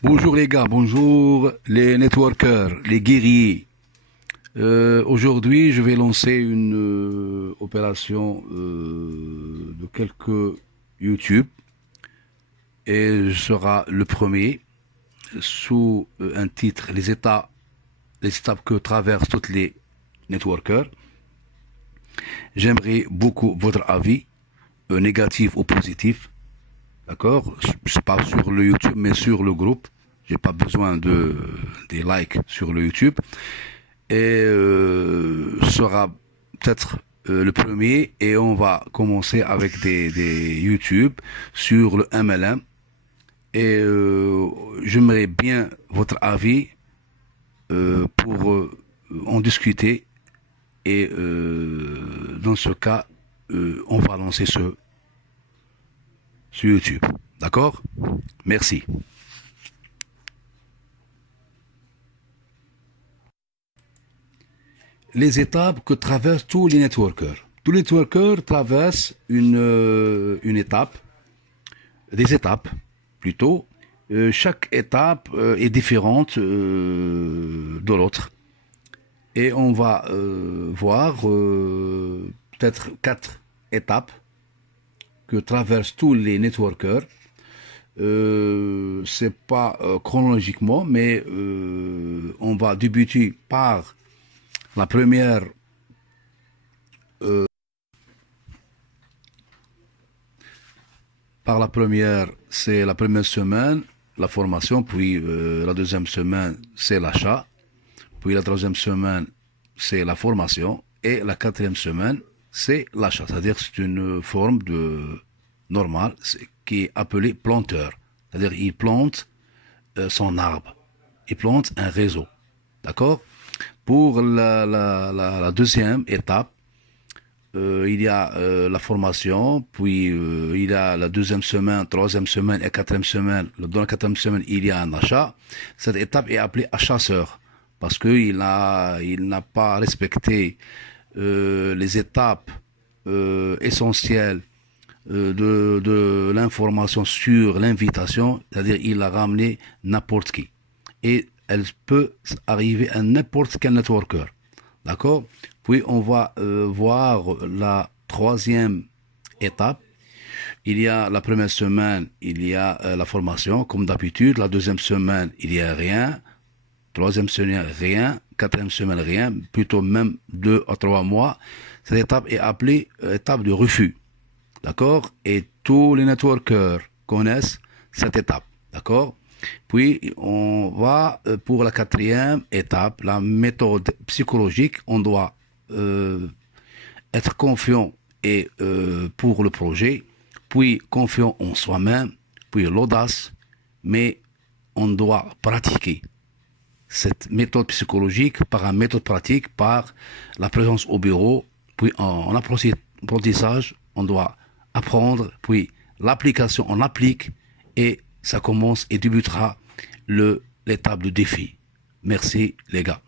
Bonjour les gars, bonjour les networkers, les guerriers. Aujourd'hui, je vais lancer une opération de quelques YouTube et je serai le premier sous un titre les étapes que traversent toutes les networkers. J'aimerais beaucoup votre avis, négatif ou positif. D'accord? C'est pas sur le YouTube, mais sur le groupe. J'ai pas besoin des likes sur le YouTube. Et sera peut-être le premier. Et on va commencer avec des YouTube sur le MLM. Et j'aimerais bien votre avis pour en discuter. Et dans ce cas, on va lancer sur YouTube. D'accord? Merci. Les étapes que traversent tous les networkers. Tous les networkers traversent une étape, des étapes plutôt. Chaque étape est différente de l'autre. Et on va voir peut-être 4 étapes que traversent tous les networkers. C'est pas chronologiquement, mais on va débuter par la première c'est la première semaine, la formation, puis la deuxième semaine, c'est l'achat, puis la troisième semaine, c'est la formation, et la quatrième semaine, c'est l'achat. C'est-à-dire que c'est une forme de normale qui est appelée planteur. C'est-à-dire il plante son arbre, il plante un réseau. D'accord? Pour la deuxième étape, il y a la formation, puis il y a la deuxième semaine, troisième semaine et quatrième semaine. Dans la quatrième semaine, il y a un achat. Cette étape est appelée achasseur parce qu'il n'a pas respecté les étapes essentielles de l'information sur l'invitation, c'est-à-dire il a ramené n'importe qui. Et elle peut arriver à n'importe quel networker. D'accord? Puis on va voir la troisième étape. Il y a la première semaine, il y a la formation, comme d'habitude. La deuxième semaine, il y a rien. Troisième semaine, rien. Quatrième semaine, rien. Plutôt même 2 à 3 mois. Cette étape est appelée étape de refus. D'accord? Et tous les networkers connaissent cette étape. D'accord? Puis, on va pour la quatrième étape, la méthode psychologique. On doit être confiant et pour le projet, puis confiant en soi-même, puis l'audace, mais on doit pratiquer cette méthode psychologique par une méthode pratique, par la présence au bureau, puis en apprentissage, on doit apprendre, puis l'application, on applique et ça commence et débutera l'étape de défi. Merci les gars.